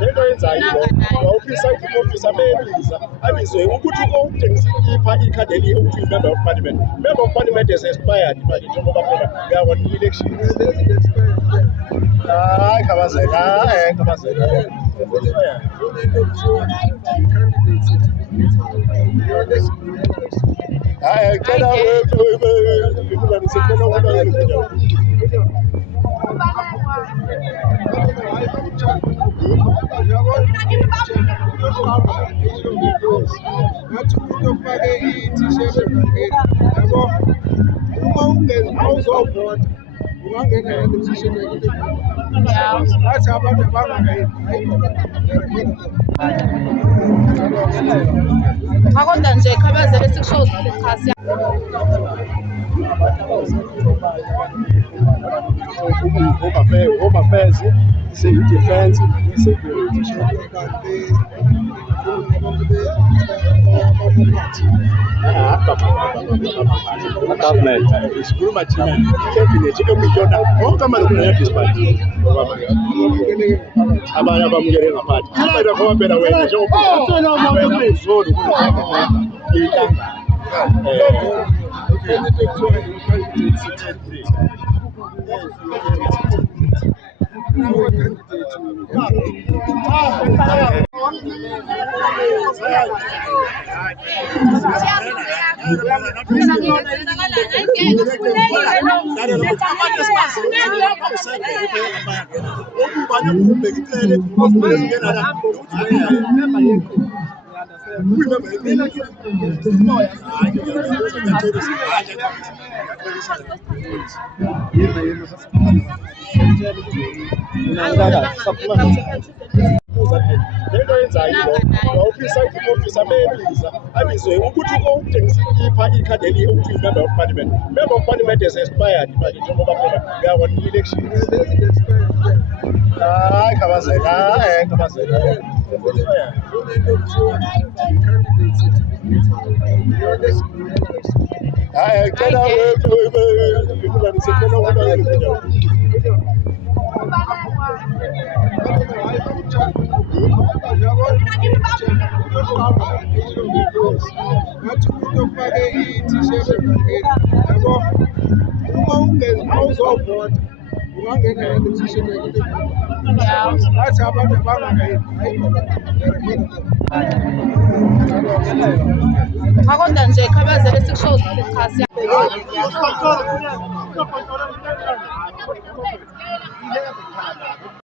Lento yenzayo ofisa bebiza abizwe ukuthi ukuthengiswa ipha ikhadi eliye ukuthi member of parliament. Member of parliament is expired manje njengoba phela uyabona election. Hayi khabazela, khabazela. Hayi cela Akonda nje khabazele sikushow sikhasi Home Affairs, Civil Defense, Security. Government is pretty much cabinet. We don't have come and create this party. Abana bamugere ngaphathi. Abana khombe na wena lento yenzayo ofisa bebiza abizwe ukuthi ukuthengiswa ipha ikhadi eliye ukuthi member of parliament. Member of parliament is expired manje njengoba phela uyabona election. Hayi khabazela, khabazela. Hayi cela akonda nje khabazele sikushow sikhasi